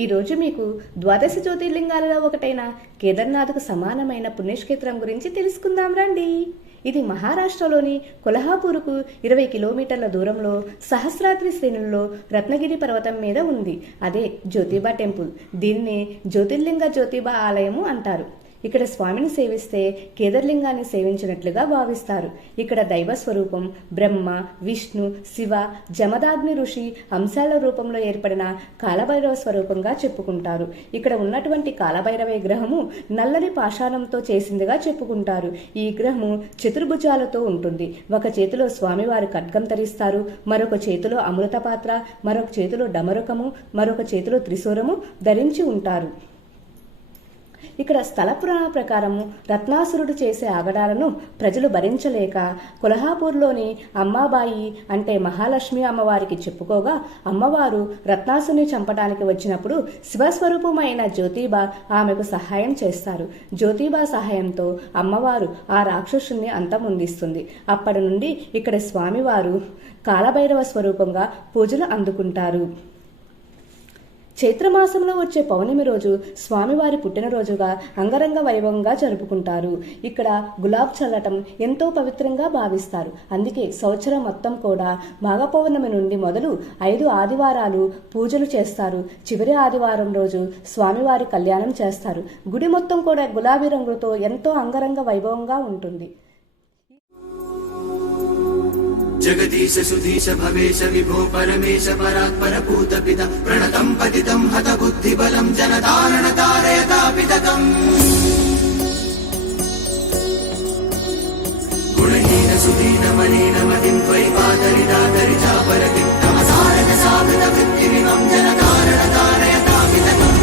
ఈరోజు మీకు ద్వాదశ జ్యోతిర్లింగాలలో ఒకటైన కేదార్నాథ్కు సమానమైన పుణ్యక్షేత్రం గురించి తెలుసుకుందాం రండి. ఇది మహారాష్ట్రలోని కొల్హాపూర్కు 20 కిలోమీటర్ల దూరంలో సహస్రాద్రి శ్రేణుల్లో రత్నగిరి పర్వతం మీద ఉంది. అదే జ్యోతిబా టెంపుల్. దీనినే జ్యోతిర్లింగ జ్యోతిబా ఆలయము అంటారు. ఇక్కడ స్వామిని సేవిస్తే కేదార్లింగాన్ని సేవించినట్లుగా భావిస్తారు. ఇక్కడ దైవ స్వరూపం బ్రహ్మ, విష్ణు, శివ, జమదాగ్ని ఋషి అంశాల రూపంలో ఏర్పడిన కాలభైరవ స్వరూపంగా చెప్పుకుంటారు. ఇక్కడ ఉన్నటువంటి కాలభైరవ విగ్రహము నల్లని పాషాణంతో చేసిందిగా చెప్పుకుంటారు. ఈ విగ్రహము చతుర్భుజాలతో ఉంటుంది. ఒక చేతిలో స్వామివారు ఖడ్గం ధరిస్తారు, మరొక చేతిలో అమృత పాత్ర, మరొక చేతిలో డమరుకము, మరొక చేతిలో త్రిశూరము ధరించి ఉంటారు. ఇక్కడ స్థల పురాణ ప్రకారము రత్నాసురుడు చేసే ఆగడాలను ప్రజలు భరించలేక కొల్హాపూర్లోని అమ్మాబాయి అంటే మహాలక్ష్మి అమ్మవారికి చెప్పుకోగా, అమ్మవారు రత్నాసుని చంపడానికి వచ్చినప్పుడు శివస్వరూపమైన జ్యోతిబా ఆమెకు సహాయం చేస్తారు. జ్యోతిబా సహాయంతో అమ్మవారు ఆ రాక్షసుని అంతమొందిస్తుంది. అప్పటి నుండి ఇక్కడ స్వామివారు కాలభైరవ స్వరూపంగా పూజలు అందుకుంటారు. చైత్రమాసంలో వచ్చే పౌర్ణమి రోజు స్వామివారి పుట్టినరోజుగా అంగరంగ వైభవంగా జరుపుకుంటారు. ఇక్కడ గులాబ్ చల్లటం ఎంతో పవిత్రంగా భావిస్తారు. అందుకే సంవత్సరం మొత్తం కూడా మాఘ పౌర్ణమి నుండి మొదలు 5 ఆదివారాలు పూజలు చేస్తారు. చివరి ఆదివారం రోజు స్వామివారి కళ్యాణం చేస్తారు. గుడి మొత్తం కూడా గులాబీ రంగుతో ఎంతో అంగరంగ వైభవంగా ఉంటుంది. జగదీశ సుధీశ భవేశ విభో పరమేశ పరాత్పర పూత పిత ప్రణతం పతితం హత బుద్ధి బలం జనతారణ తారయతాపితకం గుణహీన సుధీన మలీన మదిం త్వయి పాదరి దాదరి చాపరతి తమసారక సాగత వృత్తిరిమం జనతారణ తారయతాపితకం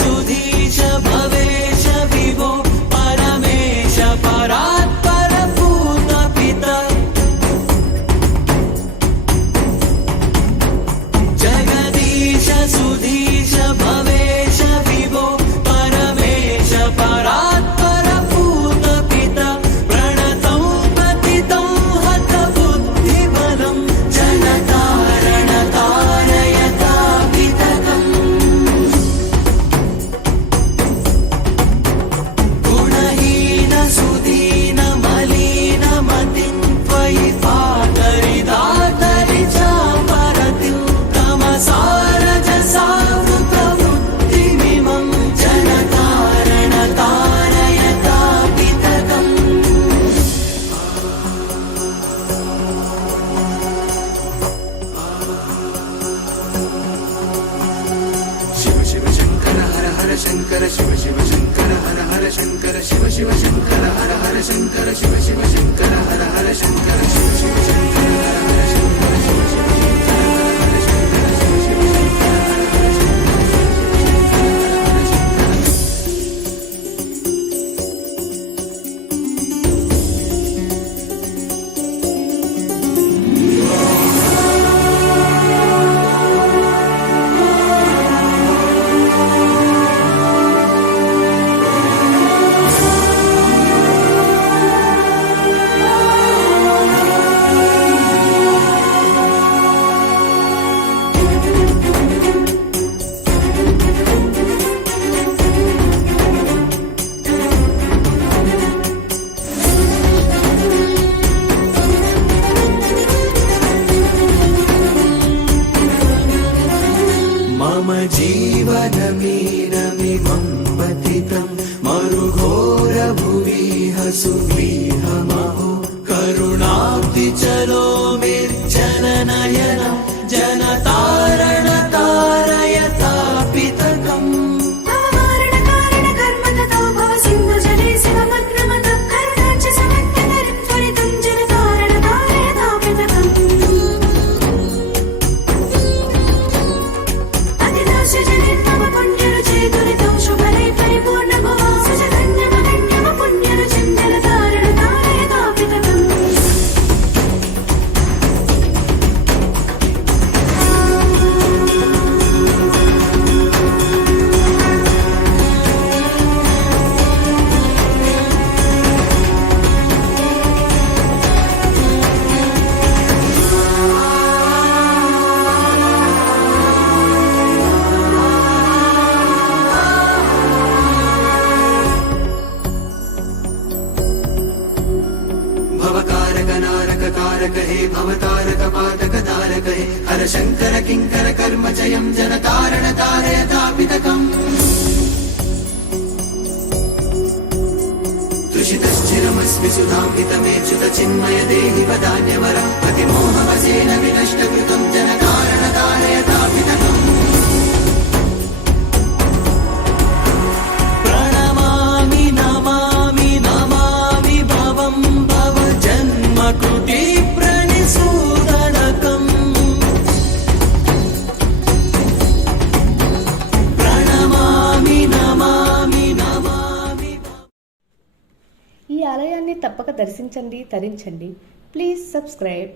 సుధీశ భవేశ విభో పరమేశ పరాత్పర పూత పిత జగదీశ సుధీశ భవేశ విభో పరమేశ పరాత్పర పూత పిత ప్రణతం పతితం హత బుద్ధి బలం జనతారణ తారయతాపితకం సుధీన మలీన మతిం త్వయి పాదరి దాదరి చాపరతి తమసారజ సావృత వృత్తిమిమం జనతారణ తారయతాపితకం శివ శివ శంకర హర హర శంకర శివ శివ శంకర హర హర శంకర శివ శివ శంకర హర హర శంకర శివ శివ శంకర హర హర శంకర శివ శివ శంకర హర హర శంకర శివ శివ శంకర హర హర శంకర శివ శివ శంకర హర హర మమ జీవనమీనమిమం పతితం మరుఘోర భువీహ సువీహమహో కరుణాబ్ధి చలో నిర్జననయనం జనతారణ తారయతాపితకం भवनारक कारक हे भवतारक पातक तारक हे हर शंकर किंकर कर्म जयं जन तारण तारयतापितकम् तुषितश्चिरमस्मि सुधाम्बितमेच्युत चिन्मय देहि वदान्यवरम् अतिमोहवशेन विनष्टकृतं जन कारण तारयतापितकम् प्रणमामि नमामि नमामि भवं भव जन्मकृति प्रणिसूदनकम् प्रणमामि नमामि नमामि ఈ ఆలయాన్ని తప్పక దర్శించండి, తరించండి. Please subscribe.